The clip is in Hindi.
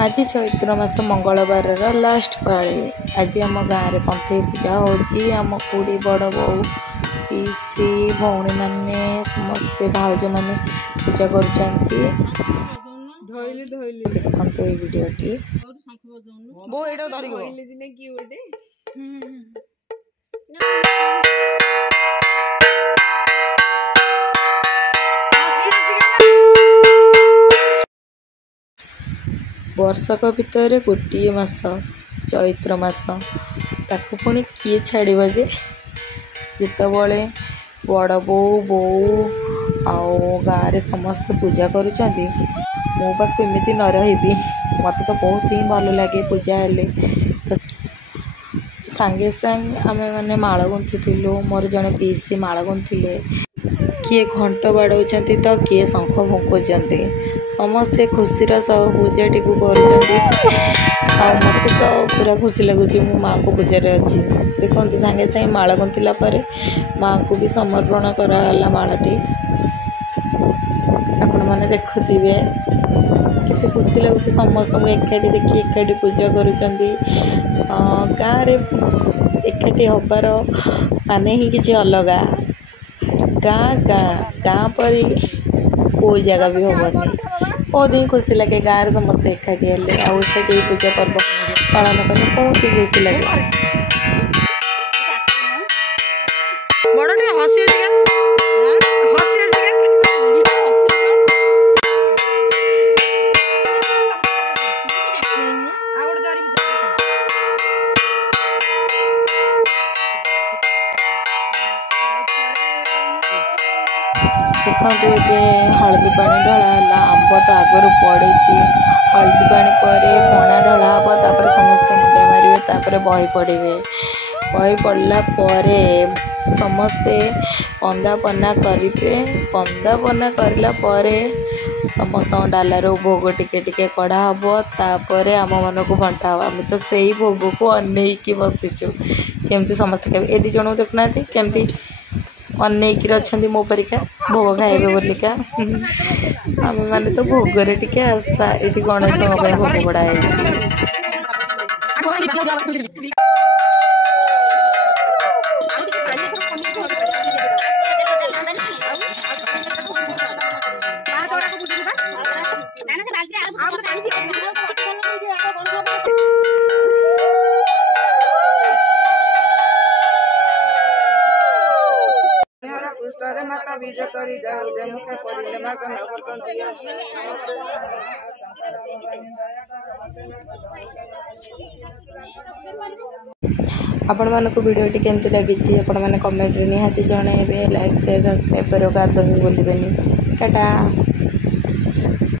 आज चैत्र मास मंगलवार लास्ट पाली। आज आम गाँव में पंथई पूजा होम खुड़ी बड़ बो पीसी भौणी मैंने समस्ते भाउज मैंने पूजा कर देखते भिडियोटी वर्षक भितर गोटे मास चैत्र मास ताकू पुणी किए छाड़ जे जितेबले बड़ बो बो आओ गाँव में समस्त पूजा करुँच मो पाक एमती न रही मत तो बहुत ही भल लगे पूजा हेले सांगे सांग आम मैंने माड़ गुंथी मोर जड़े पीसी माड़ गुंथिले किए घंट बाड़ौं तो किए शंख फुंकुंट समस्ते खुशीर सह पूजाटी को मत तो पूरा खुशी लगुच मो माँ को पूजार अच्छी देखो सांगे सांगे माड़ गुंथिला माँ को भी समर्पण कराला माड़टी आपण मैंने देखुवे केते खुशी लगुच समस्त एकाठी देखी एकाठी पूजा करुँच गाँव में एकाठी हबार माने ही किसी अलगा गाँ गाँ गाँ पर कोई जगह भी हेनी बहुत ही खुशी लगे गाँव में समस्ते एकाठी हेले आकाठी पूजा पर्व पालन कर बहुत ही खुशी लगे देखो ये हलदी पानी ढला आंब तो आगर पड़ी हलदी पानी पर पणा ढला हम समस्त मुंडा मारे बही पड़े बही पड़ला समस्ते पंदा पन्ना करेंगे पंदा पन्ना करला समस्त डालार भोग टिके टिके कढ़ा हम तापर आम मन को बंटा हम आम तो से भोग को अनेक बसीचु केमती समस्त ए दी जन देखुना केमती अनेक अच्छा मो परिका भोग खाइबे बोलिका आम मैंने तो भोगरे टिके आस्था ये गणेश भोग पड़ा माता बीज करी जाऊ जमुखे पड़े माता आपण मानक वीडियोटी केमती लगी आपण मैंने कमेंट निहाती जनइबे लाइक शेयर सब्सक्राइब करो आदमी बोलबेनी टाटा।